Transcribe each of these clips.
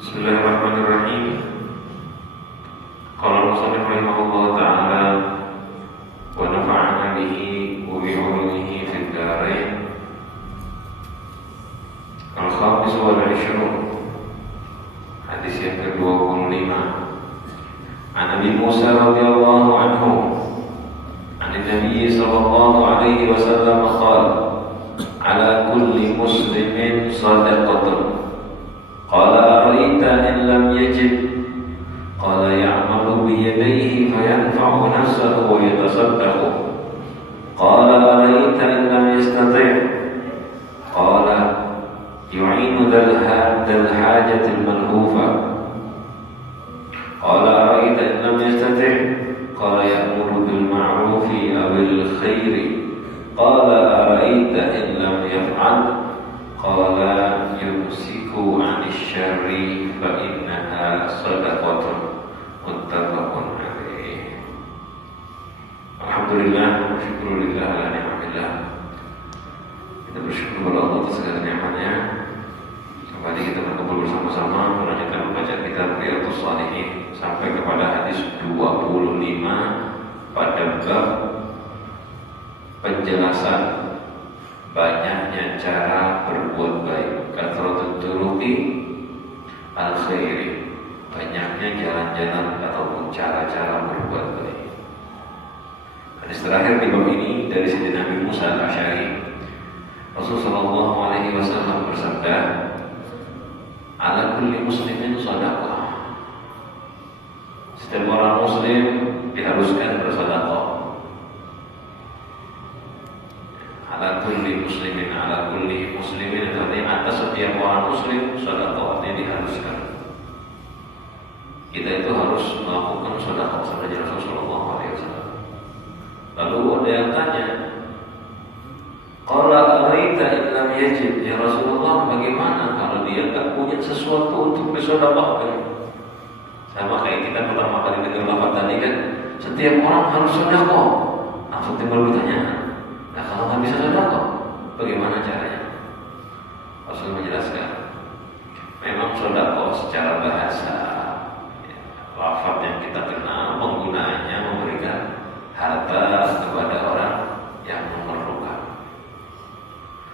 Bismillahirrahmanirrahim. Qala al-musannif rahimahullah ta'ala wa nafa'ana bihi wa bi 'ulumihi fid dharain. Al-khamis wal 'ishrun. Hadis yang ke-25. An Nabi Musa radhiyallahu anhu an Nabi sallallahu alaihi wasallam qala ala kulli muslimin sadaqatun. Qala ara'aita in lam yajid. Qala ya'malu bi yadayhi fayanfa'u nafsahu wa yatasaddaqu. Qala ara'aita in lam yastati'. Qala yu'inu dhal hajati al-malhufa. Qala ara'aita in lam yastati'. Qala ya'muru bil ma'rufi aw bil khairi. Qala ara'aita in lam yaf'al. Qala yumsiku 'anil syarri fa innaha shadaqatun. Muttafaqun 'alaih. Alhamdulillah wa syukrulillah ala ni'matillah. Kita bersyukur kepada Allah atas segala nikmatnya. Kembali kita berkumpul bersama-sama melanjutkan membaca kitab Riyadhus Shalihin sampai kepada hadis 25 pada bab penjelasan banyaknya cara berbuat baik, kathratut turuqi al-khairi, banyaknya jalan-jalan ataupun cara-cara berbuat baik. Hadis terakhir di bab ini dari Sayyidina Nabi Musa al-Asy'ari. Rasulullah sallallahu alaihi wasallam bersabda, "Ala kulli muslimin shadaqah." Setiap orang muslim diharuskan bersedekah. Ala kulli muslimin, ala kulli muslimin itu artinya atas setiap orang muslim sedekah, artinya diharuskan. Kita itu harus melakukan sedekah sabda Rasulullah sallallahu alaihi wasallam. Lalu ada yang tanya, qala araita in lam yajid, ya Rasulullah, bagaimana kalau dia tak punya sesuatu untuk bersedekah? Sama kayak kita pertama kali dengar lafaz tadi kan, setiap orang harus sedekah. Langsung timbul pertanyaan, nah kalau nggak bisa sedekah, bagaimana caranya? Rasul menjelaskan, memang sedekah secara bahasa, lafaz yang kita kenal penggunaannya memberikan harta kepada orang yang memerlukan.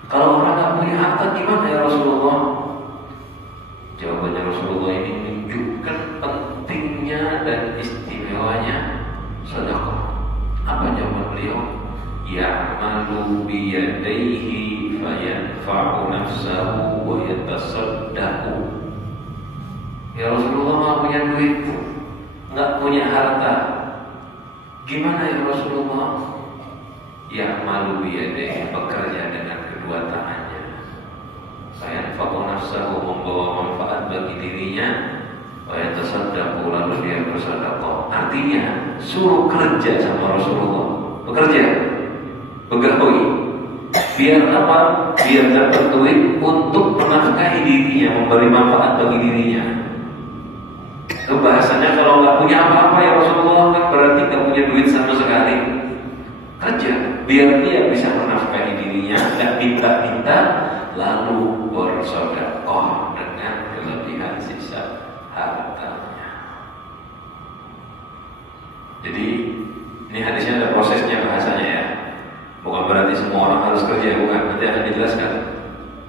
Kalau orang nggak punya harta gimana ya Rasulullah? Jawabannya Rasulullah ini menunjukkan pentingnya dan istimewanya sedekah. Apa jawaban beliau? Ya'malu biyadaihi fayanfa'u nafsahu wa yatasaddaqu. Ya Rasulullah, nggak punya duit, nggak punya harta, gimana ya Rasulullah? Ya'malu biyadaihi, bekerja dengan kedua tangannya. Fayanfa'u nafsahu, membawa manfaat bagi dirinya. Wa yatasaddaqu, lalu dia bersedekah. Artinya suruh kerja sama Rasulullah, bekerja, begawi, biar apa? Biar dapat duit untuk menafkahi dirinya, memberi manfaat bagi dirinya. Itu bahasanya kalau nggak punya apa-apa ya Rasulullah, kan berarti nggak punya duit sama sekali. Kerja, biar dia bisa menafkahi dirinya, nggak minta-minta, lalu bersedekah dengan kelebihan sisa hartanya. Jadi ini hadisnya ada prosesnya bahasanya ya. Bukan berarti semua orang harus kerja, bukan. Nanti akan dijelaskan.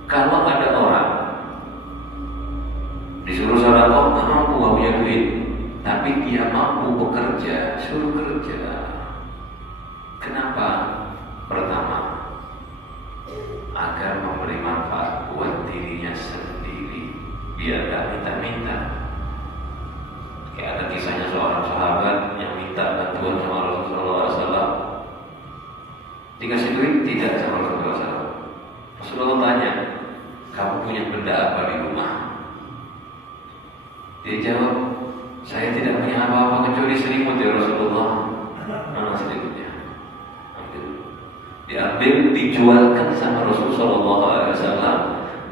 Kalau ada orang disuruh sedekah nggak mampu, nggak punya duit, tapi dia mampu bekerja, suruh kerja. Kenapa? Pertama, agar memberi manfaat buat dirinya sendiri, biar gak minta-minta. Kayak ada kisahnya seorang sahabat yang minta bantuan sama Rasulullah SAW. Dikasih duit tidak sama Rasulullah SAW. Rasulullah tanya, kamu punya benda apa di rumah? Dia jawab, saya tidak punya apa-apa kecuali selimut ya Rasulullah. Mana selimutnya? Diambil, dijualkan sama Rasulullah SAW,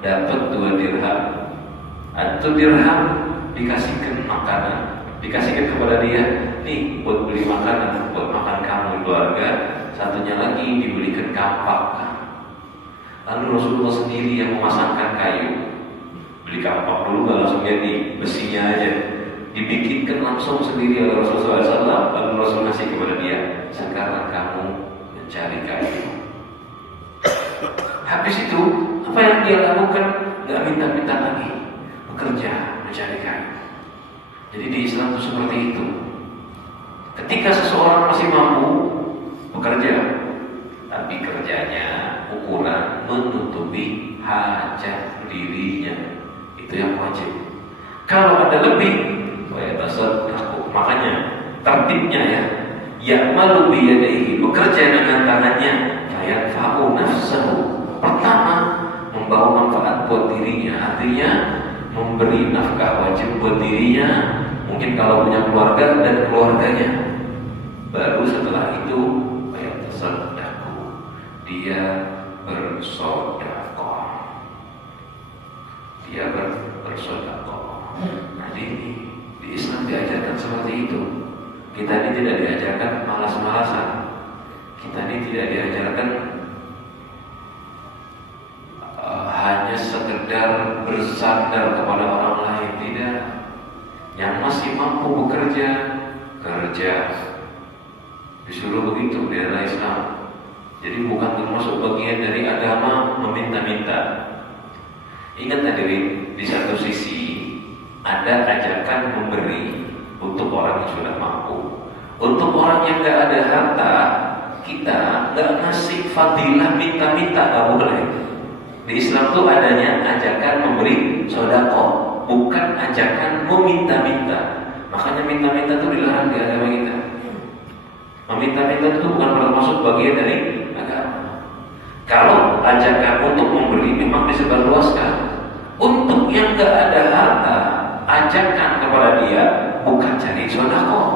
dapat 2 dirham. 1 dirham dikasihkan makanan, dikasihkan kepada dia, nih buat beli makanan, buat makan kamu keluarga. Satunya lagi dibelikan kapak. Lalu Rasulullah sendiri yang memasangkan kayu, Beli kampak dulu nggak langsung jadi besinya aja, dibikinkan langsung sendiri oleh Rasulullah SAW. Lalu Rasul ngasih kepada dia, sekarang kamu mencari kayu. Habis itu apa yang dia lakukan? Nggak minta-minta lagi, bekerja mencari kayu. Jadi di Islam itu seperti itu. Ketika seseorang masih mampu bekerja, tapi kerjanya ukuran menutupi hajat dirinya, itu yang wajib. Kalau ada lebih, makanya tertibnya ya malu biyadihi, bekerja dengan tangannya, fa'u nafsahu. Pertama, membawa manfaat buat dirinya, artinya memberi nafkah wajib buat dirinya, mungkin kalau punya keluarga dan keluarganya. Baru setelah itu dia bersedekah. Dia bersedekah. Nah, di Islam diajarkan seperti itu. Kita ini tidak diajarkan malas-malasan. Kita ini tidak diajarkan hanya sekedar bersandar kepada orang lain. Tidak. Yang masih mampu bekerja, kerja. Disuruh begitu di dalam Islam. Jadi bukan termasuk bagian dari agama meminta-minta. Ingat hadirin, di satu sisi ada ajakan memberi untuk orang yang sudah mampu. Untuk orang yang nggak ada harta, kita nggak ngasih fadilah minta-minta, nggak boleh. Di Islam tuh adanya ajakan memberi sedekah, bukan ajakan meminta-minta. Makanya minta-minta itu dilarang di agama kita. Meminta-minta itu bukan termasuk bagian dari agama. Kalau ajakan untuk memberi memang disebarluaskan. Untuk yang nggak ada harta, ajakan kepada dia bukan cari sedekah,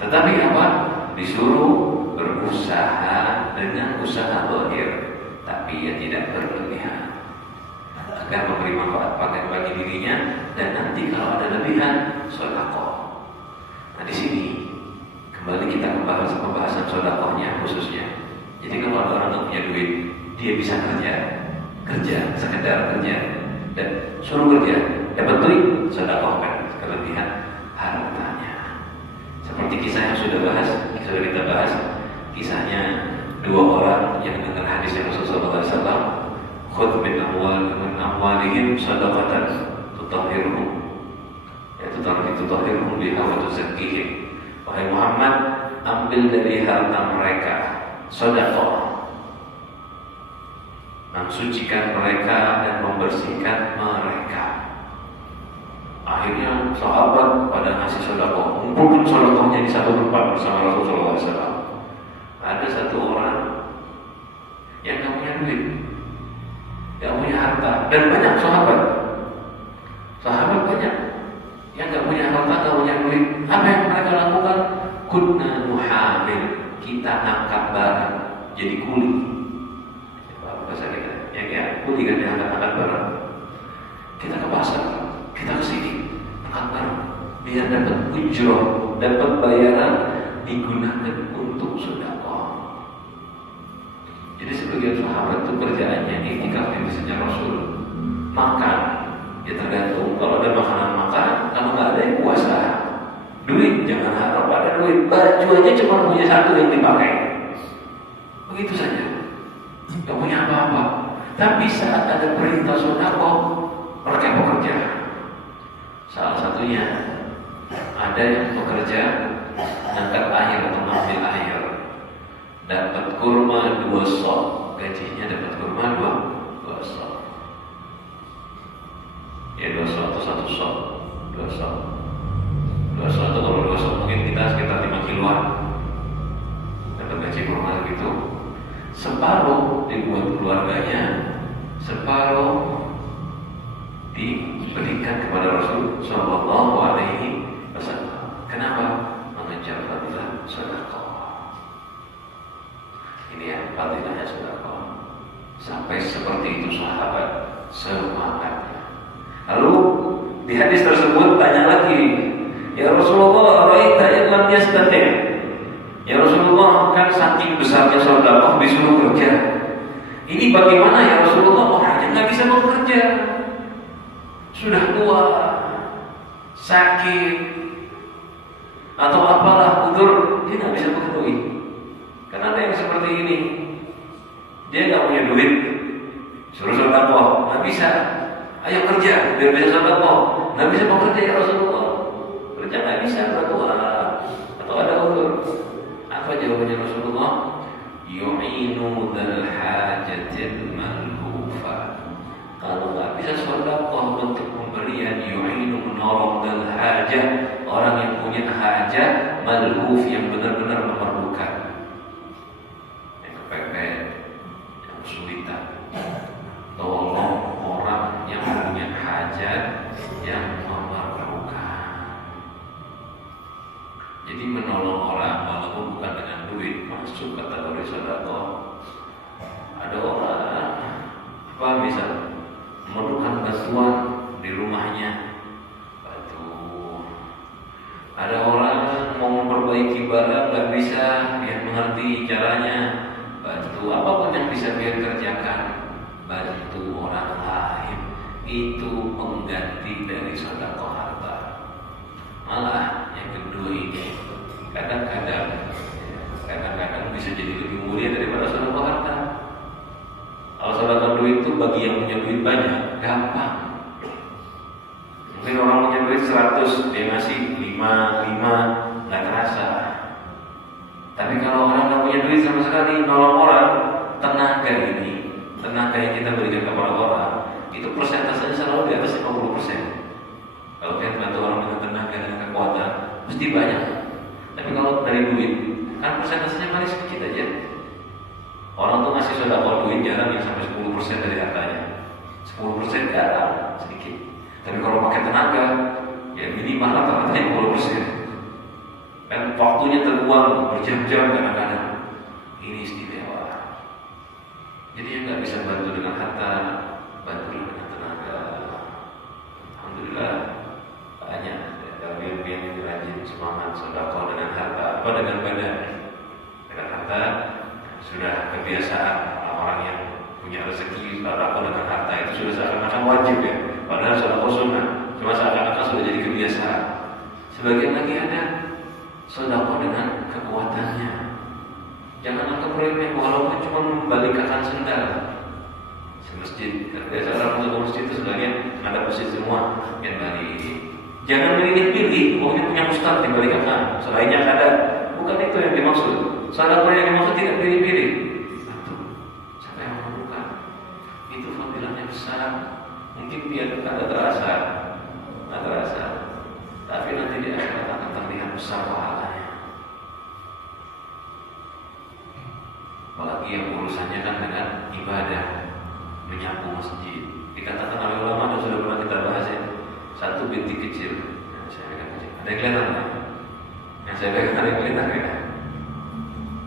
tetapi apa? Disuruh berusaha dengan usaha zahir, tapi ia tidak berlebihan, agar memberi manfaat bagi dirinya, dan nanti kalau ada lebihan sedekah. Nah, di sini kembali kita membahas pembahasan sedekahnya khususnya. Jadi kalau ada orang yang punya duit, dia bisa kerja, sekedar kerja dan suruh kerja, dapat duit, sedekahkan kelebihan hartanya. Seperti kisah yang sudah kita bahas, kisahnya dua orang yang dengar hadis Rasulullah SAW, khudh min amwalihim sadaqatan tutahhiruhum, tutahhiruhum biha wa tuzakkihim. Wahai Muhammad, ambil dari harta mereka sedekah, mensucikan mereka dan membersihkan mereka. Akhirnya sahabat pada ngasih sedekah, kumpulkan sedekahnya di satu tempat bersama Rasulullah SAW. Ada satu orang yang nggak punya duit, nggak punya harta, dan banyak sahabat banyak yang nggak punya harta, nggak punya duit. Apa yang mereka lakukan? Kunna nuhamil, kita angkat barang jadi kuli. Bahasa kita, kuli kan yang angkat barang. Kita ke pasar, kita ke sini angkat barang, biar dapat ujroh, dapat bayaran, digunakan untuk sedekah. Jadi sebagian sahabat itu kerjaannya iktikaf di masjidnya Rasul. Makan, ya tergantung. Kalau ada makanan makan, kalau nggak ada yang puasa. Duit jangan harap ada duit. Baju aja cuma punya satu yang dipakai. Begitu saja. Gak punya apa-apa. Tapi saat ada perintah sedekah, mereka bekerja. Salah satunya ada yang bekerja angkat air atau ngambil air, dapat kurma 2 sok, gajinya dapat kurma 2 sok. Ya 2 sok atau 1 sok, 2 sok. 2 sok itu kalau 2 sok mungkin kita sekitar 5 kiloan. Dapat gaji kurma gitu. Separuh dibuat keluarganya, separuh diberikan kepada Rasul Sallallahu Alaihi Wasallam. Kenapa? Mengejar fadilah sedekah. Ini ya fadilahnya sedekah. Sampai seperti itu sahabat semangatnya. Lalu di hadis tersebut tanya lagi, ya Rasulullah, ra'aita in lam yastati'. Ya Rasulullah, kan saking besarnya sedekah disuruh kerja. Ini bagaimana ya Rasulullah, orangnya nggak bisa bekerja. sudah tua, sakit, atau apalah udur, dia nggak bisa memenuhi. Karena ada yang seperti ini, dia nggak punya duit, suruh sedekah, nggak bisa. Ayo kerja, biar bisa sedekah, nggak bisa bekerja ya Rasulullah. Kerja nggak bisa, udah tua, atau ada udur. Apa jawabannya Rasulullah? Yu'inu dzal hajatil malhufa. Kalau nggak bisa sedekah untuk pemberian, yu'inu menolong dzal hajat, orang yang punya hajat, malhuf yang benar-benar memerlukan, yang kepepet, yang kesulitan. Tolong orang yang punya hajat, yang memerlukan. Jadi menolong orang walaupun bukan dengan duit masuk kategori sedekah. Ada orang apa misal memerlukan bantuan di rumahnya, bantu. Ada orang mau memperbaiki barang nggak bisa, biar mengerti caranya, bantu. Apapun yang bisa biar kerjakan, bantu orang lain. Itu pengganti dari sedekah harta. Malah yang kedua ini kadang-kadang bisa jadi lebih mulia daripada sedekah harta. Kalau sedekah duit itu bagi yang punya duit banyak, gampang. Mungkin orang punya duit 100, dia ngasih 5, nggak terasa. Tapi kalau orang nggak punya duit sama sekali, nolong orang, tenaga yang kita berikan kepada orang, itu persentasenya selalu di atas 50%. Kalau kita bantu orang dengan tenaga dan kekuatan, mesti banyak. Tapi kalau dari duit, kan persentasenya paling sedikit aja. Orang tuh ngasih sedekah duit jarang yang sampai 10% dari hartanya. 10% jarang, sedikit. Tapi kalau pakai tenaga, ya minimal rata-rata 50%. Dan waktunya terbuang berjam-jam kadang-kadang. Ini istimewa. Jadi yang nggak bisa bantu dengan harta, bantu dengan tenaga. Alhamdulillah banyak. Kalau yang rajin semangat sedekah dengan harta, apa dengan badan? Dengan harta sudah kebiasaan. Orang yang punya rezeki sedekah dengan harta itu sudah seakan-akan wajib ya. Padahal sedekah sunnah, cuma seakan-akan sudah jadi kebiasaan. Sebagian lagi ada sedekah dengan kekuatannya. Jangan anggap remeh walaupun cuma membalikkan sendal. Masjid, biasa orang masuk ke masjid itu sebagian ada masjid semua yang balik. Jangan pilih-pilih, pokoknya punya ustaz dibalikkan. Selainnya ada, bukan itu yang dimaksud. Sedekah yang dimaksud tidak pilih-pilih. Siapa yang memerlukan? Itu fadilahnya besar. Mungkin biar tidak terasa, tapi nanti di akhirat akan terlihat besar pahalanya. Apalagi yang urusannya kan dengan ibadah, menyapu masjid. Dikatakan oleh ulama dan sudah pernah kita bahas ya. Satu bintik kecil, ada yang kelihatan kan? Yang saya pegang ada yang kelihatan kan?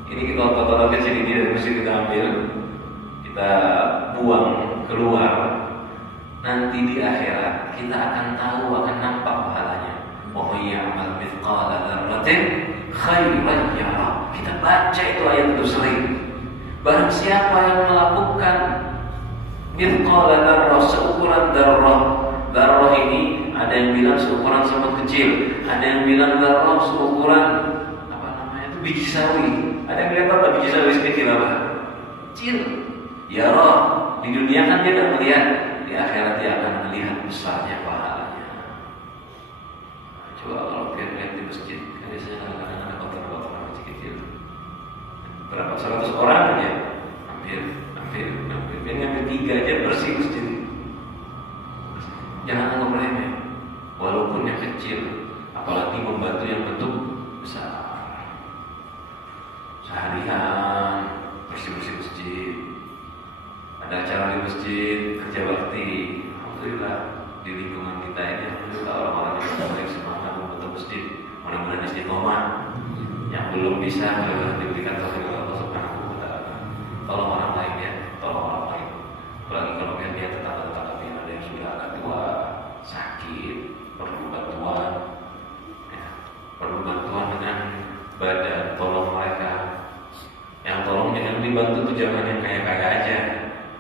Ini kita kotoran kecil ini dari masjid kita ambil, kita buang keluar. Nanti di akhirat kita akan tahu, akan nampak pahalanya. Wa may ya'mal mithqala dzarratin khairan yarah. Kita baca itu ayat itu sering. Barang siapa yang melakukan mithqala dzarrah, seukuran dzarrah. Dzarrah ini ada yang bilang seukuran semut kecil, ada yang bilang dzarrah seukuran biji sawi. Ada yang lihat apa biji sawi sekecil apa? Kecil. Ya roh, di dunia kan dia tidak melihat, di akhirat dia akan melihat besarnya pahalanya. Coba kalau kita lihat di masjid, kan biasanya kadang-kadang ada kotor-kotoran kecil-kecil. Berapa 100 orang aja, hampir. Ini hampir 3 aja bersih masjid. Jangan anggap remeh, walaupun yang kecil, apalagi membantu yang bentuk besar. Seharian bersih-bersih masjid, ada acara di masjid, kerja bakti. Alhamdulillah di lingkungan kita ini, alhamdulillah orang-orang yang baik semangat membentuk masjid. Mudah-mudahan istiqomah. Yang belum bisa, mudah-mudahan diberikan taufik oleh Allah Subhanahu wa Ta'ala. Tolong orang lain ya, tolong orang lain. Apalagi kalau dia tetangga-tetangga ada yang sudah agak tua, sakit, perlu bantuan, ya, perlu bantuan dengan badan, tolong mereka. Yang tolong jangan dibantu tuh jangan yang kaya-kaya aja,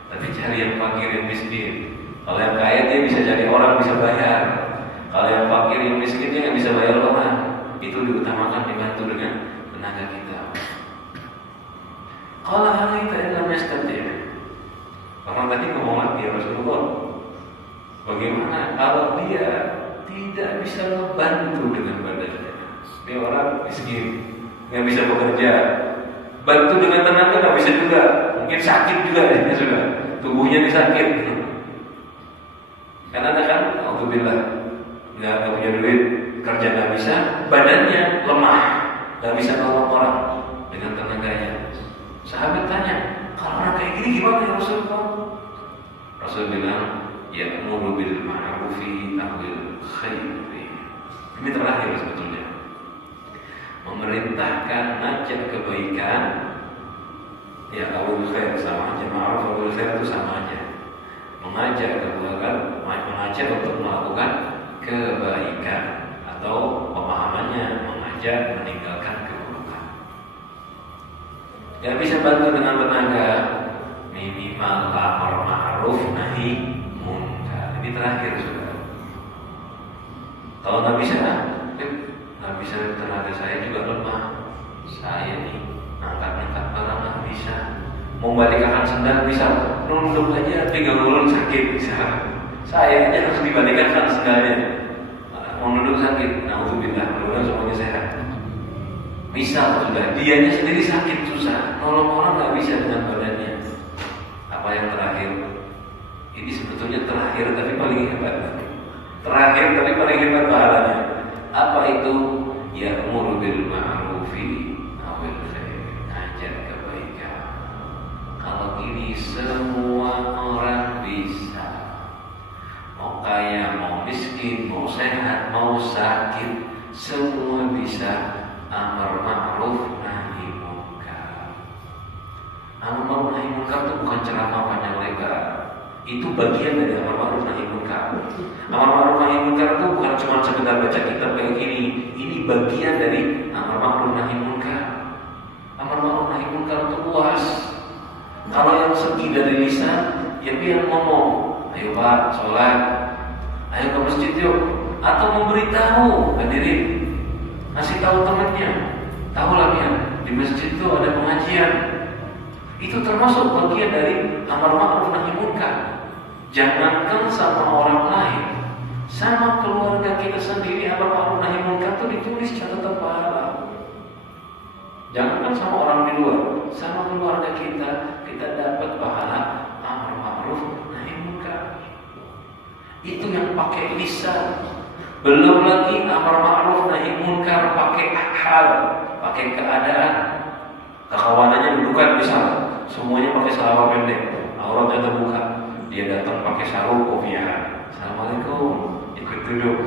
tapi cari yang fakir, yang miskin. Kalau yang kaya dia bisa jadi orang, bisa bayar. Kalau yang fakir, yang miskin dia nggak bisa bayar orang. Itu diutamakan dibantu dengan tenaga kita. Kalau hal itu adalah mestati. Orang tadi ngomong lagi ya Rasulullah, bagaimana kalau dia tidak bisa membantu dengan badannya? Dia orang miskin, nggak bisa bekerja, bantu dengan tenaga nggak bisa juga, mungkin sakit juga dia sudah, tubuhnya disakit. Karena ada kan, alhamdulillah, nggak punya duit, kerja nggak bisa, badannya lemah, nggak bisa nolong orang dengan tenaganya. Sahabat tanya, kalau orang kayak gini gimana ya Rasulullah? Rasul bilang, ya'muru bil ma'rufi awil khairi. Ini terakhir sebetulnya. Memerintahkan ngajak kebaikan, ya awil khair sama aja, ma'ruf awil khair itu sama aja. Mengajak kebaikan, mengajak untuk melakukan kebaikan, atau pemahamannya mengajak meninggalkan keburukan. Gak bisa bantu dengan tenaga, minimal amar ma'ruf nahi munkar. Ini terakhir sudah. Kalau nggak bisa tenaga saya juga lemah. Saya nih angkat barang nggak bisa. Mau balik akan sendal bisa, nunduk aja 3 bulan sakit bisa. Saya aja harus dibalikkan sendalnya. Mau nunduk sakit, naudzubillah, mudah-mudahan semuanya sehat. Bisa sudah, dianya sendiri sakit susah, nolong orang nggak bisa dengan badannya. Apa yang terakhir? Ini sebetulnya terakhir tapi paling hebat. Terakhir tapi paling hebat pahalanya. Apa itu? Ya'muru bil ma'rufi awil khair. Ngajak kebaikan. Kalau ini semua orang bisa. Mau kaya, mau miskin, mau sehat, mau sakit, semua bisa. Amar ma'ruf nahi munkar. Amar ma'ruf nahi munkar itu bukan ceramah panjang lebar. Itu bagian dari amar ma'ruf nahi munkar. Amar ma'ruf nahi munkar itu bukan cuma sekedar baca kitab kayak gini. Ini bagian dari amar ma'ruf nahi munkar. Amar ma'ruf nahi munkar itu luas. Kalau yang segi dari lisan, ya dia ngomong, ayo Pak, sholat, ayo ke masjid yuk, atau memberitahu hadirin, kasih tahu temannya, tahu lah ya, di masjid itu ada pengajian. Itu termasuk bagian dari amar ma'ruf nahi munkar. Jangankan sama orang lain, sama keluarga kita sendiri, amar ma'ruf nahi munkar itu ditulis catatan pahala. Jangankan sama orang di luar, sama keluarga kita dapat pahala amar ma'ruf nahi munkar. Itu yang pakai lisan. Belum lagi amar ma'ruf nahi munkar pakai hal, pakai keadaan. Kekawanannya dudukan misalnya, semuanya pakai selawar pendek, auratnya terbuka. Dia datang pakai sarung kopiah. Assalamualaikum, ikut duduk.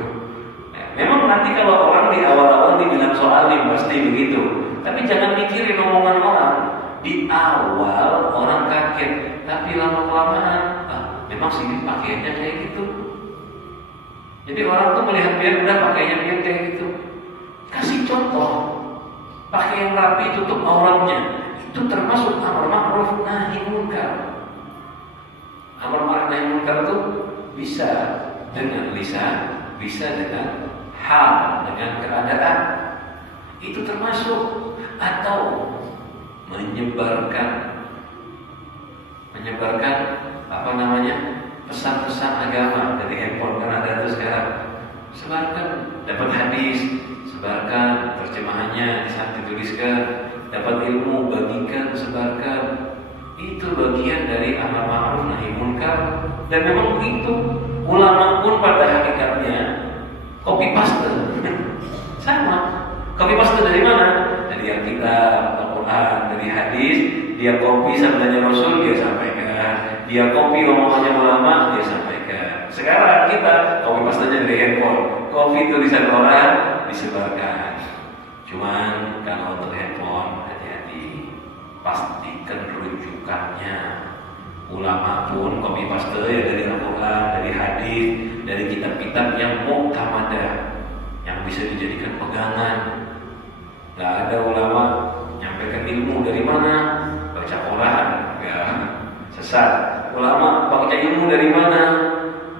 Memang nanti kalau orang di awal-awal dibilang soalim pasti begitu. Tapi jangan mikirin omongan orang. Di awal orang kaget, tapi lama-kelamaan, memang sini pakaiannya kayak gitu. Jadi orang tuh melihat dia udah pakainya dia kayak gitu. Kasih contoh, pakai yang rapi tutup auratnya. Itu termasuk amar ma'ruf nahi munkar. Amar ma'ruf nahi munkar itu bisa dengan lisan, bisa dengan hal, dengan keadaan. Itu termasuk. Atau menyebarkan pesan-pesan agama dari handphone, karena ada itu sekarang. Sebarkan, dapat hadis, sebarkan terjemahannya, dituliskan, dapat ilmu, bagikan, sebarkan. Itu bagian dari amar ma'ruf nahi munkar. Dan memang begitu. Ulama pun pada hakikatnya copy paste. Sama. Copy paste dari mana? Dari yang kita Al-Quran, dari hadis. Dia copy sabdanya Rasul, dia sampaikan. Dia copy omongannya ulama, dia sampaikan. Sekarang kita copy pastenya dari handphone, copy tulisan orang, disebarkan. Cuman kalau untuk handphone hati-hati, pastikan rujukannya. Ulama pun copy paste ya dari Al-Quran, dari hadis, dari kitab-kitab yang mu'tamadah, yang bisa dijadikan pegangan. Gak ada ulama nyampaikan ilmu dari mana? Baca Quran, ya sesat. Ulama baca ilmu dari mana?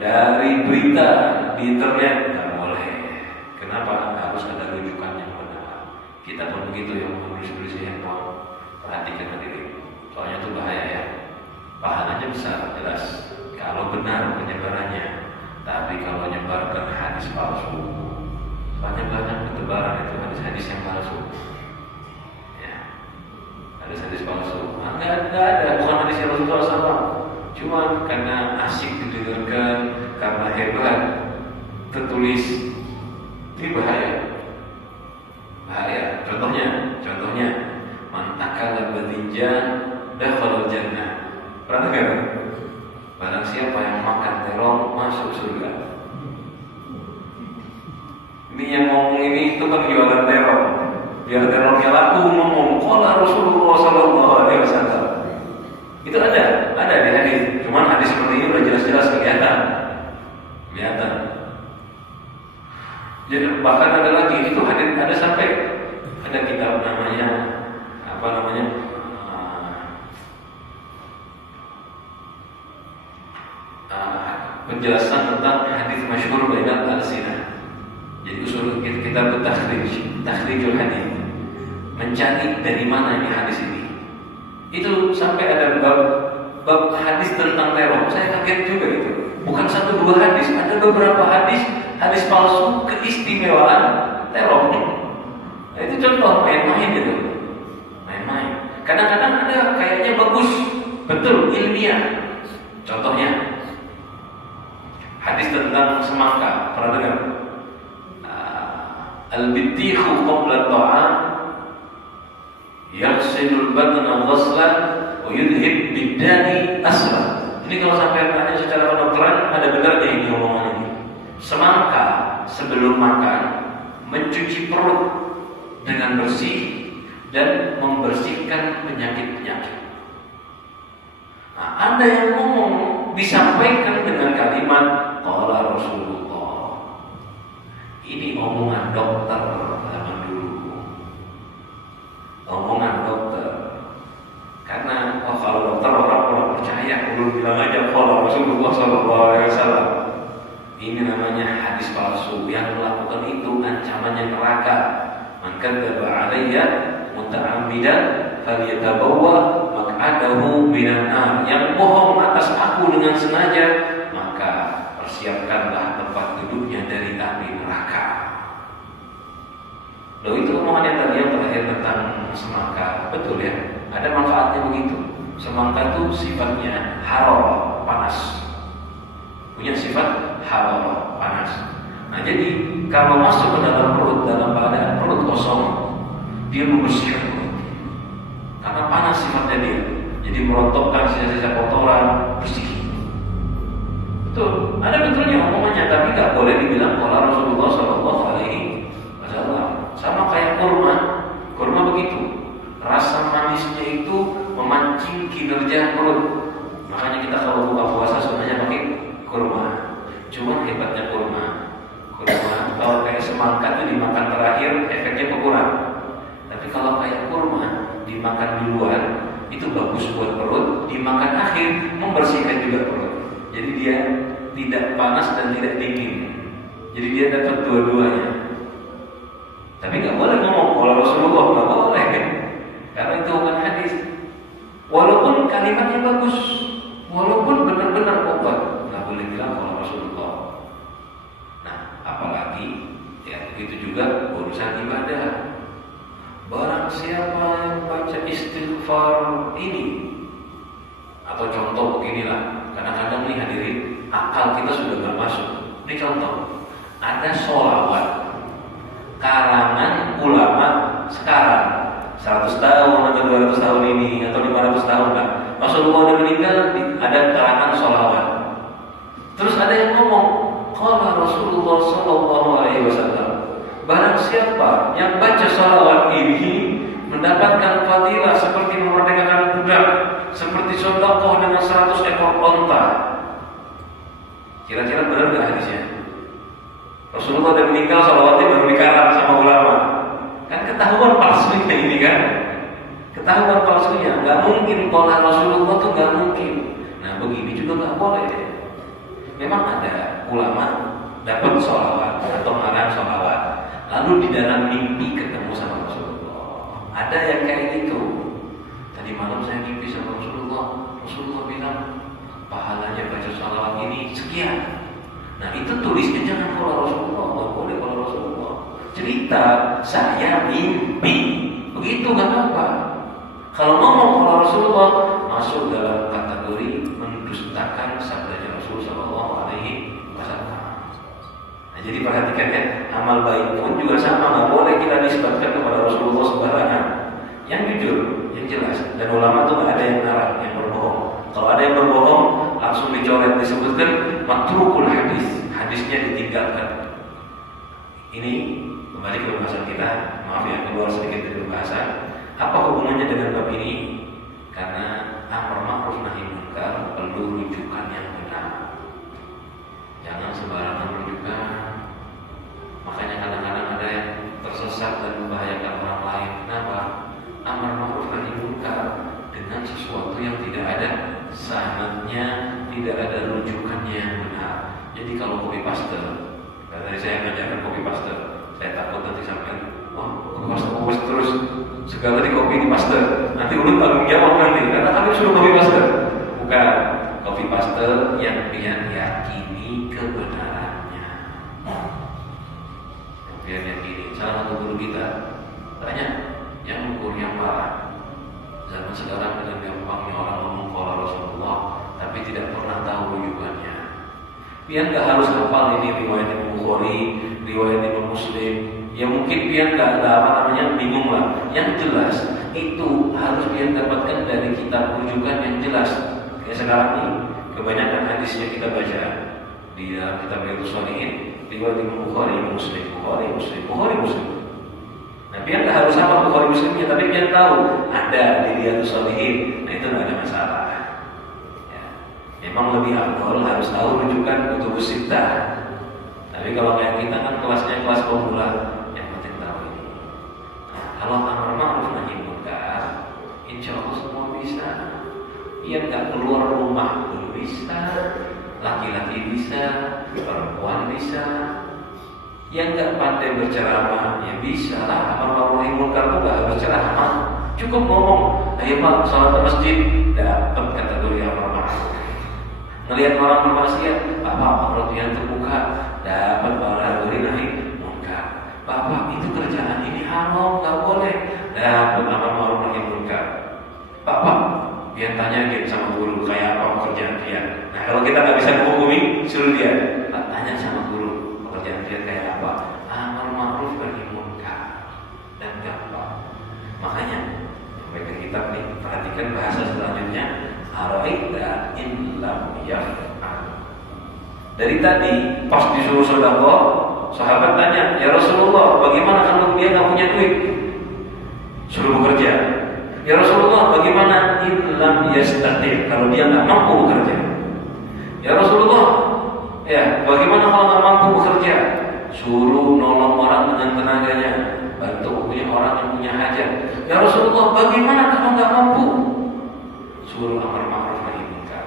dari berita di internet nggak boleh. Kenapa? Harus ada rujukan yang benar. Kita pun begitu yang menulis-nulis handphone. Perhatikan hadirin. Soalnya itu bahaya ya. Pahalanya besar jelas kalau benar penyebarannya. Tapi kalau menyebarkan hadis palsu, banyak bertebaran itu hadis-hadis yang palsu. Ya, hadis-hadis palsu. Nggak ada, bukan hadis yang Rasulullah SAW. Cuma karena asyik didengarkan, karena hebat, tertulis. Ini bahaya. Contohnya, man akala badinjan dakhala jannah. Pernah dengar? Barang siapa yang makan terong masuk surga. Ini yang ngomong ini itu kan jualan terong. Biar terongnya laku ngomong qala Rasulullah sallallahu alaihi wasallam. Itu ada di hadis. Cuman hadis seperti ini udah jelas-jelas kelihatan. Jadi bahkan ada lagi itu hadis, ada sampai ada kitab namanya penjelasan tentang hadis masyhur bainal al-sinah. Jadi usul kita takhrijul hadis, mencari dari mana ini hadis ini. Itu sampai ada bab hadis tentang teror. Saya kaget juga itu. Bukan 1-2 hadis, ada beberapa hadis palsu keistimewaan teror. Nah, itu contoh main-main gitu. Main-main. Kadang-kadang ada kayaknya bagus, betul ilmiah. Contohnya hadis tentang semangka, pernah dengar? Al-bittihu qabla ta'am yaghsilul batna ghaslan wa yudhib bid-dani asla. Ini kalau sampai tanya secara kedokteran, ada benarnya ini omongan ini. Semangka sebelum makan mencuci perut dengan bersih dan membersihkan penyakit-penyakit. Nah, ada yang ngomong disampaikan dengan kalimat qala Rasulullah. Ini omongan dokter zaman dulu. Omongan dokter. Karena kalau dokter orang percaya, belum bilang aja qala Rasulullah sallallahu alaihi wasallam. Ini namanya hadis palsu. Yang melakukan itu ancamannya neraka. Man kadzdzaba alayya muta'ammidan falyatabawwa maq'adahu minan nar. Yang bohong atas aku dengan sengaja, maka persiapkanlah tempat duduknya dari api neraka. Loh, itu omongan yang tadi yang terakhir tentang semangka. Betul ya? Ada manfaatnya begitu. Semangka itu sifatnya hararah, panas. Punya sifat hararah, panas. Nah, jadi kalau masuk ke dalam perut, dalam badan perut kosong, dia membersihkan perut. Karena panas sifatnya dia. Jadi merontokkan sisa-sisa kotoran, bersih. Betul, ada betulnya omongannya, tapi nggak boleh dibilang qala Rasulullah sallallahu alaihi wasallam. Sama kayak kurma begitu. Rasa manisnya itu memancing kinerja perut. Makanya kita kalau buka puasa sebenarnya pakai kurma. Cuma hebatnya kurma kalau kayak semangka itu dimakan terakhir efeknya berkurang. Tapi kalau kayak kurma dimakan duluan itu bagus buat perut, dimakan akhir membersihkan juga perut. Jadi dia tidak panas dan tidak dingin. Jadi dia dapat dua-duanya. Tapi nggak boleh ngomong kalau Rasulullah, nggak boleh kan? Karena itu bukan hadis. Walaupun kalimatnya bagus, walaupun benar-benar obat, nggak boleh bilang kalau Rasulullah. Nah, apalagi ya begitu juga urusan ibadah. Barang siapa yang baca istighfar ini, atau contoh beginilah. Kadang-kadang nih hadirin, akal kita sudah nggak masuk. Ini contoh, ada sholawat karangan ulama sekarang 100 tahun atau 200 tahun ini atau 500 tahun lah. Rasulullah udah meninggal, ada karangan sholawat. Terus ada yang ngomong, qala Rasulullah sallallahu alaihi wasallam. Barang siapa yang baca sholawat ini mendapatkan fadilah seperti memerdekakan budak, seperti sedekah dengan 100 ekor onta. Kira-kira benar nggak hadisnya? Rasulullah udah meninggal, sholawatnya baru dikarang sama ulama. Kan ketahuan palsunya ini kan? Ketahuan palsunya. Nggak mungkin qala Rasulullah tuh nggak mungkin. Nah begini juga nggak boleh. Memang ada ulama dapat sholawat atau mengarang sholawat, lalu di dalam mimpi ketemu sama Rasulullah. Ada yang kayak gitu. Tadi malam saya mimpi sama Rasulullah. Rasulullah bilang pahalanya baca sholawat ini sekian. Nah itu tulisnya jangan kalau Rasulullah, nggak boleh kalau Rasulullah. Cerita saya mimpi, begitu nggak apa-apa. Kalau ngomong kalau Rasulullah masuk dalam kategori mendustakan sabda Rasul Shallallahu Alaihi Wasallam. Nah, jadi perhatikan ya, amal baik pun juga sama, nggak boleh kita nisbatkan kepada Rasulullah sembarangan. Yang jujur, yang jelas. Dan ulama tuh nggak ada yang ngarang, yang berbohong. Kalau ada yang berbohong, langsung dicoret, disebutkan matrukul hadis, hadisnya ditinggalkan. Ini kembali ke pembahasan kita. Maaf ya, keluar sedikit dari pembahasan. Apa hubungannya dengan bab ini? Karena amar ma'ruf nahi munkar perlu rujukan yang benar. Jangan sembarangan rujukan. Makanya kadang-kadang ada yang tersesat dan membahayakan orang lain. Kenapa? Amar ma'ruf nahi munkar dengan sesuatu yang tidak ada sanadnya, tidak ada rujukannya yang benar. Jadi kalau copy paste, tadi saya mengajarkan copy paste, saya takut nanti sampai copy paste terus segala di copy di paste, nanti ulun tanggung jawab nanti karena kami suruh copy paste. Bukan, copy paste yang biar yakini kebenarannya, biar yakini. Salah satu guru kita tanya, yang ukur yang parah zaman sekarang dengan gampangnya orang ngomong qala Rasulullah tapi tidak pernah tahu rujukannya. Pian nggak harus hafal ini riwayat Imam Bukhari, riwayat Imam Muslim. Ya mungkin pian nggak bingung lah. Yang jelas itu harus pian dapatkan dari kitab rujukan yang jelas. Kayak sekarang ini kebanyakan hadisnya kita baca di kitab Riyadhus Shalihin, riwayat Imam Bukhari, Muslim, Bukhari, Muslim. Nah pian nggak harus hafal Bukhari Muslimnya, tapi pian tahu ada di Riyadhus Shalihin. Nah itu nggak ada masalah. Memang lebih afdol harus tahu rujukan kutubus sittah. Tapi kalau kayak kita kan kelasnya kelas pemula, yang penting tahu ini. Nah, kalau amar ma'ruf nahi munkar, insya Allah semua bisa. Yang nggak keluar rumah pun bisa, laki-laki bisa, perempuan bisa. Yang nggak pandai berceramah, ya bisa lah. Amar ma'ruf nahi munkar itu nggak harus ceramah, cukup ngomong. Ayo pak, sholat di masjid, dapat kategori amar ma'ruf. Ngelihat orang bermaksiat, bapak auratnya terbuka, dapat kategori nahi munkar. Bapak itu kerjaan ini haram, nggak boleh, dapat amar ma'ruf nahi munkar. Bapak, dia tanya gitu sama guru kayak apa pekerjaan dia. Nah kalau kita nggak bisa menghukumi, suruh dia tanya sama guru pekerjaan dia kayak apa. Amar ma'ruf nahi munkar dan gampang. Makanya baca kitab nih, perhatikan bahasa selanjutnya. Araita in lam yaf'al. Dari tadi pas disuruh sedekah, sahabat tanya, "Ya Rasulullah, bagaimana kalau dia nggak punya duit?" Suruh bekerja. "Ya Rasulullah, bagaimana in lam yastati', kalau dia nggak mampu bekerja?" "Ya Rasulullah, ya bagaimana kalau nggak mampu bekerja?" Suruh nolong orang dengan tenaganya, bantu punya orang yang punya hajat. "Ya Rasulullah, bagaimana kalau nggak mampu?" Suruh amar ma'ruf nahi munkar.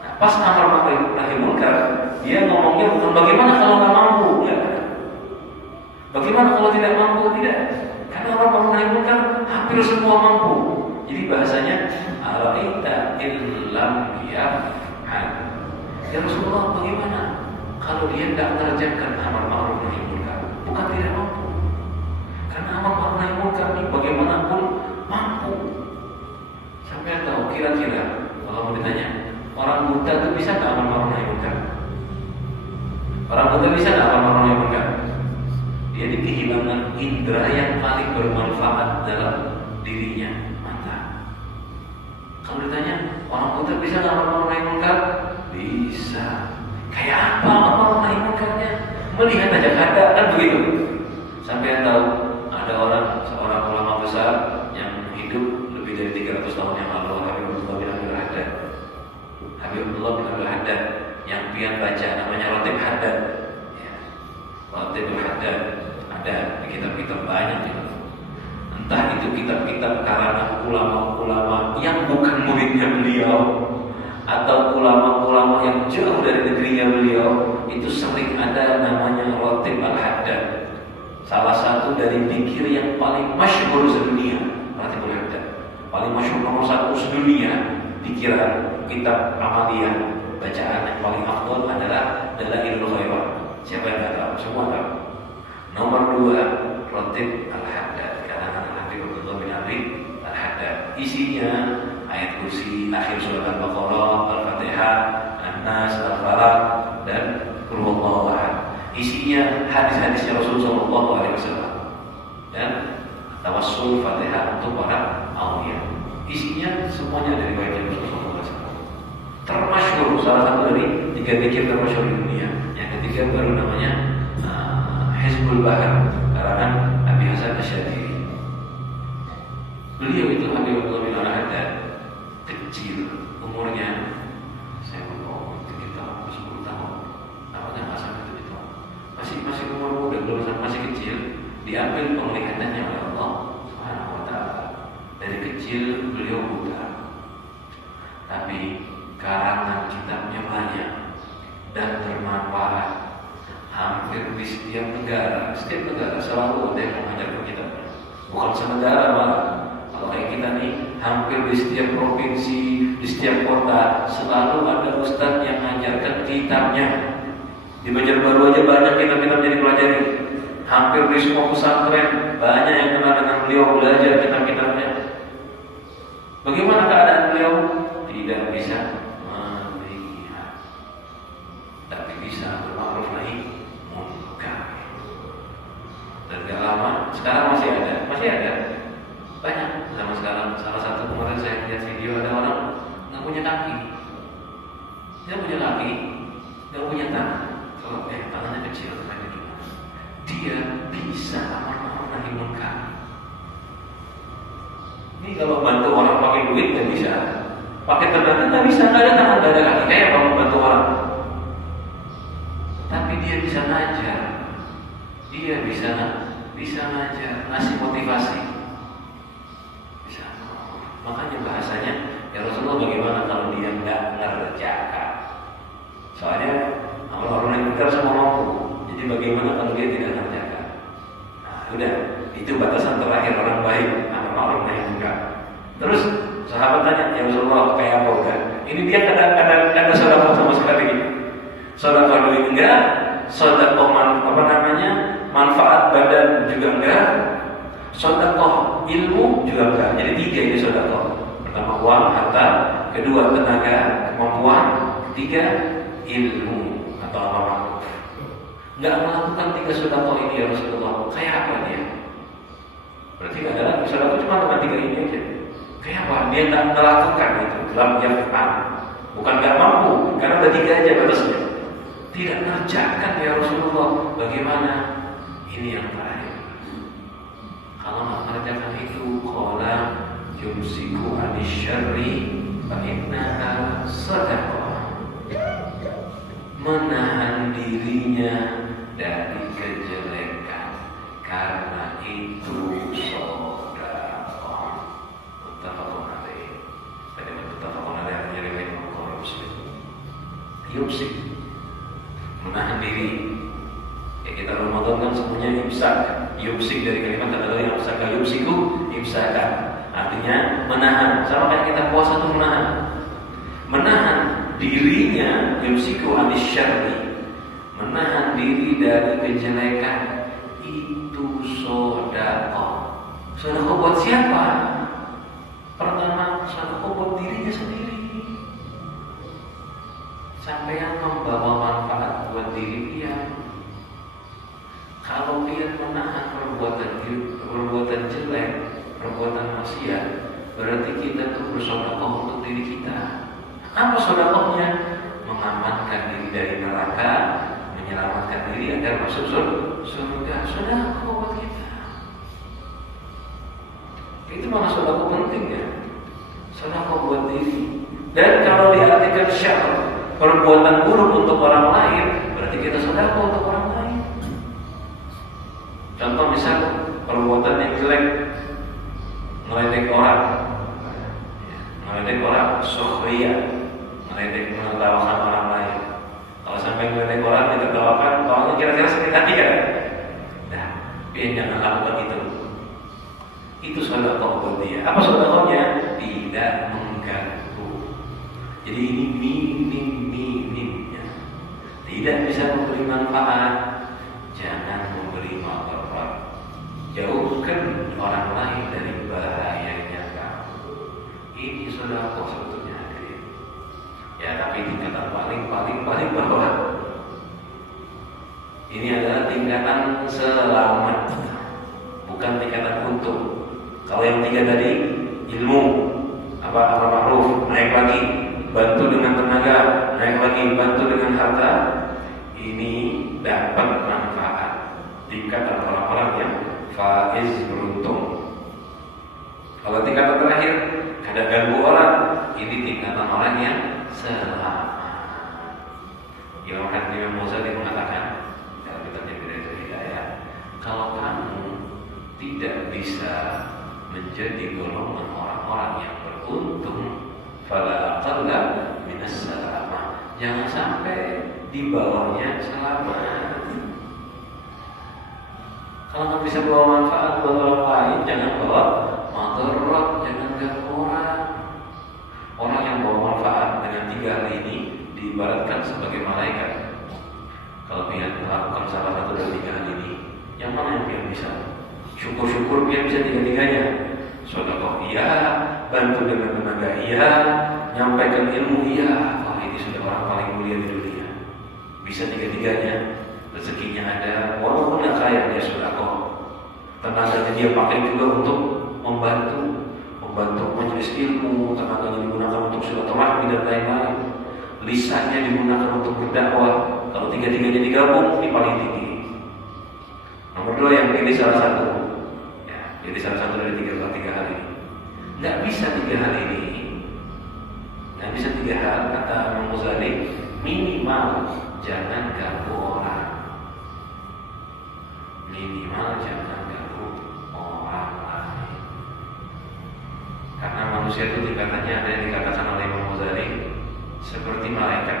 Nah, pas amar ma'ruf nahi munkar, dia ngomongnya bukan bagaimana kalau nggak mampu, ya. Bagaimana kalau tidak mampu, tidak. Karena amar ma'ruf nahi munkar hampir semua mampu. Jadi bahasanya araita in lam yaf'al. Ya Rasulullah, bagaimana kalau dia tidak mengerjakan amar ma'ruf nahi munkar? Bukan tidak mampu. Karena amar ma'ruf nahi munkar ini bagaimanapun mampu. Sampai tahu kira-kira kalau mau ditanya orang buta itu bisa nggak amar ma'ruf nahi munkar? Orang buta bisa nggak amar ma'ruf nahi munkar? Dia kehilangan indera yang paling bermanfaat dalam dirinya, mata. Kalau ditanya orang buta bisa nggak amar ma'ruf nahi munkar? Bisa. Kayak apa amar ma'ruf nahi munkarnya? Melihat aja ada kan begitu. Sampai tahu ada seorang ulama besar yang hidup lebih dari 300 tahun yang lalu, Habibullah bin Abdul Haddad, yang pian baca namanya Ratib Haddad. Ya. Ratib Haddad ada di kitab-kitab banyak juga. Entah itu kitab-kitab karangan ulama-ulama yang bukan muridnya beliau, atau ulama-ulama yang jauh dari negerinya beliau itu sering ada namanya Ratib Al-Haddad. Salah satu dari zikir yang paling masyhur sedunia, Ratib Al-Haddad. Paling masyhur nomor 1 sedunia pikiran kitab amaliyah bacaan yang paling afdal adalah Dalailul Ghairah. Siapa yang tahu? Semua tahu. Nomor 2 Ratib Al-Haddad karangan Habib Abdullah bin Ali Al-Haddad. Isinya ayat kursi, akhir surat Al-Baqarah, Al-Fatihah, An-Nas, Al-Falaq, dan Qul Huwallahu Ahad. Isinya hadis-hadisnya Rasulullah SAW dan tawassul Fatihah untuk para aulia. Isinya semuanya dari riwayat Rasulullah SAW. Termasyhur, salah satu dari 3 zikir termasyhur di dunia. Yang ketiga baru namanya Hizbul Bahar karangan Abi Hasan Asy'ari. Beliau itu Habib Abdullah bin Al-Haddad kecil umurnya, saya lupa 7 tahun atau 10 tahun, namanya nggak sampai 7 tahun, masih umur muda, belum masih kecil, diambil penglihatannya oleh Allah Subhanahu wa Ta'ala. Dari kecil beliau buta, tapi karangan kitabnya banyak dan bermanfaat. Hampir di setiap negara selalu ada yang mengajarkan kitabnya. Bukan senegara malah. Kalau kayak kita nih, hampir di setiap provinsi, di setiap kota selalu ada ustadz yang mengajarkan kitabnya. Di Banjarbaru aja banyak kitab-kitab yang dipelajari. Hampir di semua pesantren banyak yang kenal dengan beliau, belajar kitab-kitabnya. Bagaimana keadaan beliau? Tidak bisa melihat, tapi bisa bermakruf nahi munkar. Dan gak lama, sekarang masih ada banyak zaman sekarang. Salah satu kemarin saya lihat video, ada orang nggak punya kaki, dia punya kaki, nggak punya tangan. Kalau tangannya kecil, dia bisa amar nahi munkar. Ini kalau bantu orang pakai duit nggak bisa, pakai tenaga nggak bisa, nggak ada tangan, nggak ada kaki, kayak apa membantu orang? Tapi dia bisa ngajar, dia bisa ngajar, ngasih motivasi. Bisa. Makanya bahasanya, ya Rasulullah bagaimana kalau dia nggak ngerjakan? Soalnya orang yang benar semua mampu. Jadi bagaimana kalau dia tidak ngerjakan? Nah, udah, itu batasan terakhir orang baik sama orang nahi munkar. Terus sahabat tanya, ya Rasulullah kayak apa udah? Ini dia kadang sedekah sama sekali. Sedekah duit enggak, sedekah manfaat badan juga enggak, sedekah ilmu juga enggak. Jadi 3 ini sedekah. Pertama uang, harta, kedua tenaga, kemampuan, ketiga ilmu atau amal ma'ruf. Enggak melakukan 3 sedekah ini ya Rasulullah. Kayak apa dia? Berarti enggak ada lagi sedekah, cuma 3 ini aja. Kayak apa? Dia tak melakukan itu, dalam yaf'al. Bukan enggak mampu, karena ada 3 aja batasnya. Tidak mengerjakan ya Rasulullah. Bagaimana? Ini yang terakhir. Kalau nggak mengerjakan itu, qala yumsiku anisyarri fa innaha sadaqah. Menahan dirinya dari kejelekan karena itu sedekah. Muttafaqun alaih. Tadi muttafaqun alaih riwayat Bukhari Muslim. Yumsik, menahan diri. Ya, kita Ramadan kan semuanya imsak. Yumsik dari kalimat kata yang imsak, yumsiku imsakan. Artinya menahan. Sama kayak kita puasa itu menahan dirinya, yumsiku anisyarri, menahan diri dari kejelekan. Itu sedekah. Sedekah buat siapa? Pertama, sedekah buat dirinya sendiri. Sampai yang membawa manfaat buat diri dia. Kalau dia menahan perbuatan jelek, perbuatan maksiat, berarti kita tuh bersedekah untuk diri kita. Apa sedekahnya? Mengamankan diri dari neraka, menyelamatkan diri agar masuk surga. Sedekah buat kita. Itu mana sedekah penting ya? Sedekah buat diri. Dan kalau diartikan syar, perbuatan buruk untuk orang lain, berarti kita sedekah untuk orang lain. Contoh misal perbuatan yang jelek, meledek orang, sukhriyah, menertawakan orang lain. Kalau sampai meledek orang ditertawakan, orangnya kira-kira sakit hati kan? Nah, dia jangan lakukan itu. Itu sedekah buat dia. Apa sedekahnya? Tidak mengganggu. Jadi ini minimnya. Tidak bisa memberi manfaat, jangan memberi manfaat. Jauhkan orang lain dari bahayanya kamu. Ini sedekah sebetulnya. Ya, tapi tingkatan paling bawah. Ini adalah tingkatan selamat, bukan tingkatan untung. Kalau yang tiga tadi, ilmu, apa ma'ruf, naik lagi, bantu dengan tenaga, naik lagi, bantu dengan harta, ini dapat manfaat. Tingkatan orang-orang yang faiz, beruntung. Kalau tingkatan terakhir, kadang ganggu orang, ini tingkatan orang yang selamat. Imam Ghazali mengatakan dalam kitabnya Bidayatul Hidayah, kalau kamu tidak bisa menjadi golongan orang-orang yang beruntung, fala aqalla minas salamah, jangan sampai di bawahnya selamat. Kalau kamu bisa bawa manfaat buat orang lain, jangan bawa madarat, jangan ganggu orang. Orang yang bawa manfaat dengan tiga hal ini diibaratkan sebagai malaikat. Kalau dia melakukan salah satu dari tiga hal ini, yang mana yang dia bisa? Syukur-syukur dia bisa tiga-tiganya. Sedekah iya, bantu dengan tenaga iya, nyampaikan ilmu iya. Wah, ini sudah orang paling mulia di dunia. Bisa tiga-tiganya. Rezekinya ada, walaupun tidak kaya dia sedekah. Tenaganya dia pakai juga untuk membantu majelis ilmu, tenaganya digunakan untuk silaturahmi dan lain-lain. Lisannya digunakan untuk berdakwah. Kalau tiga-tiganya digabung, ini paling tinggi. Nomor dua, yang pilih salah satu. Ya, pilih salah satu dari tiga hal ini. Nggak bisa tiga hal ini. Nggak bisa tiga hal, kata Imam Ghazali, minimal jangan ganggu orang. Minimal jangan ganggu orang lain. Karena manusia itu tingkatannya ada yang dikatakan oleh Imam Ghazali seperti malaikat.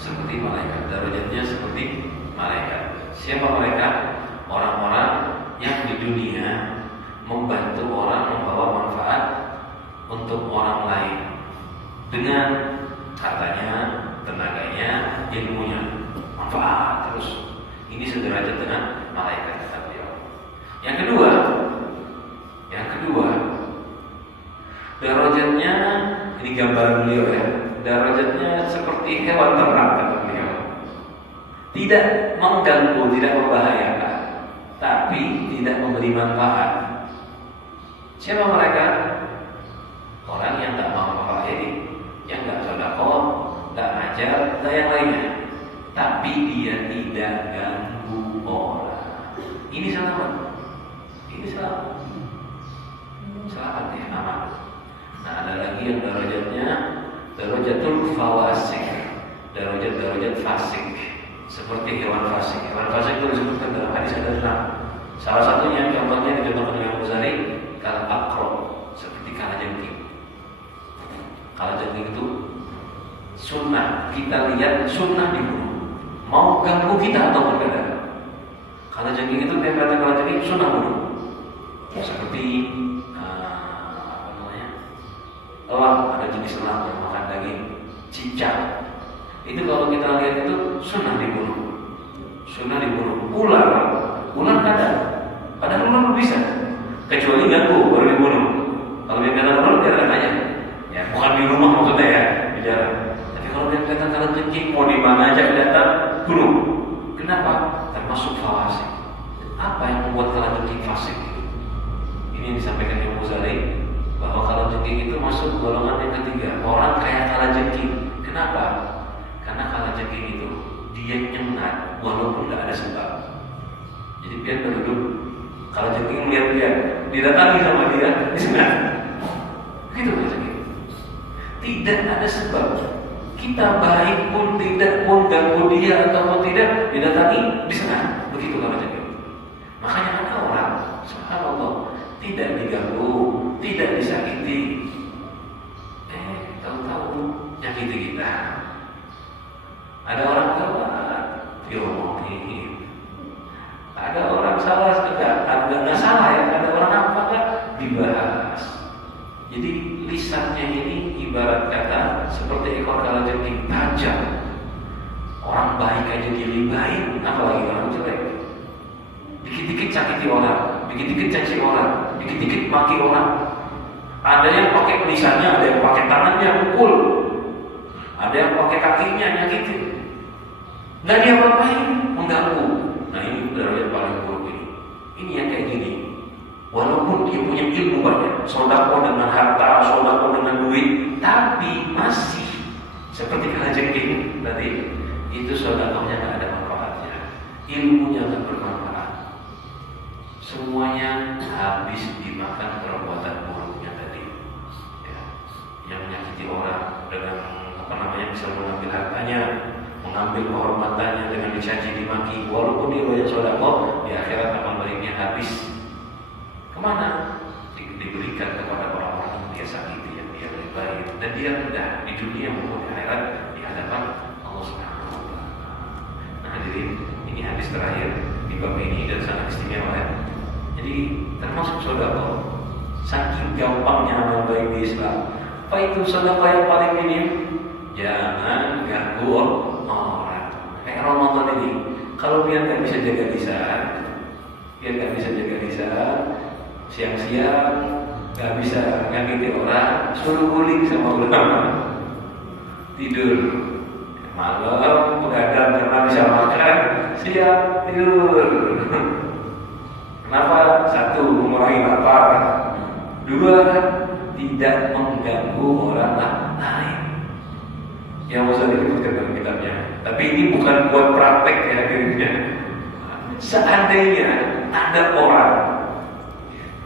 Seperti malaikat, derajatnya seperti malaikat. Siapa malaikat? Orang-orang yang di dunia membantu orang membawa manfaat untuk orang lain dengan hartanya, tenaganya, ilmunya, manfaat terus. Ini sederajat dengan malaikat kata beliau. Yang kedua, derajatnya, ini gambar beliau ya. Derajatnya seperti hewan ternak kata beliau. Tidak mengganggu, tidak membahayakan, tapi tidak memberi manfaat. Siapa mereka? Orang yang tak mau memfaedah, yang tak sedekah, tak ngajar, dan yang lainnya. Tapi dia tidak ganggu orang. Ini selamat. Ini selamat. Selamat ya, aman. Nah, ada lagi yang derajatnya darajatul fawasik, derajat fasik, seperti hewan fasik. Hewan fasik itu disebutkan dalam hadis ada 6. Salah satunya contohnya dicontohkan dengan Ghazali, kal aqrab, seperti kalajengking. Kalajengking itu sunnah, kita lihat sunnah dibunuh. Mau ganggu kita atau berbeda? Kalajengking itu dia kata kalajengking sunnah bunuh. Seperti elang, ada jenis elang yang makan daging, cicak. Itu kalau kita lihat itu sunnah dibunuh. Ular kadang, padahal ular bisa, kecuali ganggu baru dibunuh. Kalau dia kata ular dia aja, ya bukan di rumah maksudnya ya, di jalan. Tapi kalau dia kata kalajengking mau di mana aja datang bunuh. Kenapa? Termasuk fasik. Apa yang membuat kalajengking fasik? Ini yang disampaikan Imam Ghazali, bahwa kalajengking itu masuk golongan yang ketiga. Orang kayak kalajengking. Kenapa? Karena kalajengking itu dia nyengat walaupun tidak ada sebab. Jadi dia berduduk. Kalajengking melihat dia, didatangi sama dia, disengat. Begitu kalajengking. Tidak ada sebab. Kita baik pun tidak, pun ganggu dia ataupun tidak, didatangi, disengat. Begitu kalajengking. Makanya ada orang, subhanallah, tidak diganggu, tidak disakiti. Tahu-tahu salah, nggak salah ya, ada orang apa nggak dibahas. Jadi lisannya ini ibarat kata seperti ekor kalajengking tajam. Orang baik aja dilibahin, apalagi orang jelek. Dikit-dikit sakiti orang, dikit-dikit caci orang, dikit-dikit maki orang. Ada yang pakai lisannya, ada yang pakai tangannya mukul, ada yang pakai kakinya nyakitin. Nggak dia apa-apain, mengganggu. Nah ini udara yang paling buruk ini. Ini yang kayak gini. Walaupun dia punya ilmu banyak, sodako dengan harta, sodako dengan duit, tapi masih seperti kalajengking tadi, itu sodakonya nggak ada manfaatnya, ilmunya nggak bermanfaat. Semuanya habis dimakan perbuatan buruknya tadi. Ya. Yang menyakiti orang dengan bisa mengambil hartanya, mengambil kehormatannya dengan dicaci dimaki, walaupun dia banyak sodako, di akhirat amal baiknya habis. Kemana? Diberikan kepada orang-orang yang dia sakiti, yang dia baik, dan dia rendah di dunia maupun di akhirat di hadapan Allah Subhanahu wa Ta'ala. Nah hadirin, ini hadis terakhir di bab ini dan sangat istimewa ya. Jadi termasuk sodako, saking gampangnya amal baik di Islam. Apa itu sodako yang paling minim? Jangan ganggu orang. Kayak Ramadan ini, kalau biar nggak bisa jaga lisan, biar nggak bisa jaga lisan, siang-siang nggak bisa ngakiti orang, suruh guling sama ulama, tidur malam, begadang karena bisa makan, siang tidur. Kenapa? Satu, mengurangi lapar. Dua, tidak mengganggu orang lain. Yang Muzali disebutkan dalam kitabnya. Tapi ini bukan buat praktek ya dirinya. Seandainya ada orang,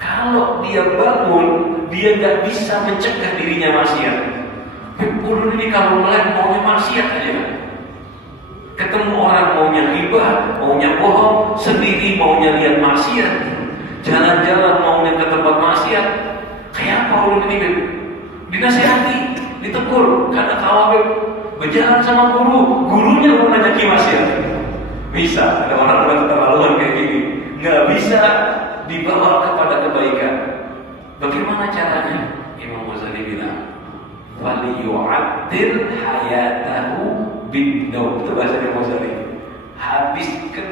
kalau dia bangun, dia nggak bisa mencegah dirinya maksiat. Pukul ini kalau melek maunya maksiat aja. Ketemu orang maunya ghibah, maunya bohong, sendiri maunya lihat maksiat, jalan-jalan maunya ke tempat maksiat. Kayak apa ulun ini? Dinasihati, ditegur, kata kawabib, berjalan sama guru, gurunya mau ngajaki maksiat. Bisa, ada orang udah keterlaluan kayak gini, nggak bisa dibawa kepada kebaikan. Bagaimana caranya? Imam Ghazali bilang, "Waliyu'attir hayatahu bin-naum." Itu bahasa Imam Ghazali. Habiskan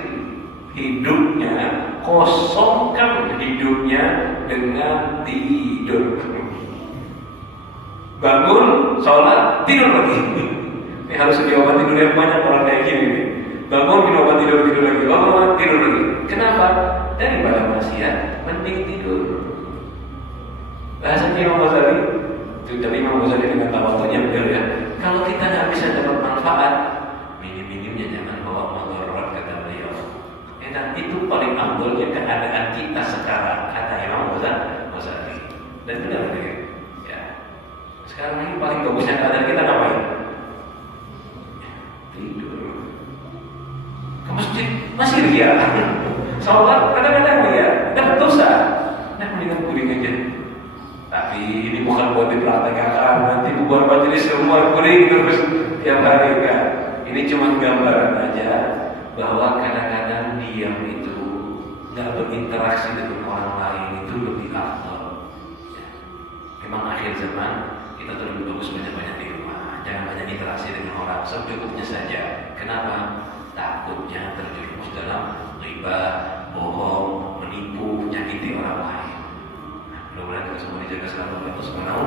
hidupnya, kosongkan hidupnya dengan tidur. Bangun, sholat, tidur lagi. Ini harus diobat tidur yang banyak orang kayak gini. Bangun, minum obat tidur lagi. Bangun, tidur lagi. Kenapa? Daripada maksiat, mending tidur. Bahasa Imam Ghazali, itu dari Imam Ghazali dengan tawadunya beliau ya. Kalau kita nggak bisa dapat manfaat, minim-minimnya jangan bawa mudarat kata beliau. Dan itu paling ambilnya keadaan kita sekarang, kata Imam Ghazali. Dan benar ya. Sekarang ini paling bagusnya keadaan kita ngapain? Tidur. Ke masjid masih ria. Sholat kadang-kadang ria, dapat dosa. Nah mendingan guling aja. Tapi ini bukan buat dipraktekkan, nanti bubar majelis semua guling terus tiap hari kan. Ini cuma gambaran aja bahwa kadang-kadang diam itu nggak berinteraksi dengan orang lain itu lebih afdal. Memang akhir zaman kita tuh lebih bagus banyak-banyak di rumah, jangan banyak interaksi dengan orang, secukupnya saja. Kenapa? Takutnya terjerumus dalam ghibah, bohong, menipu, menyakiti orang lain. Mudah-mudahan kita semua dijaga selalu oleh Allah Subhanahu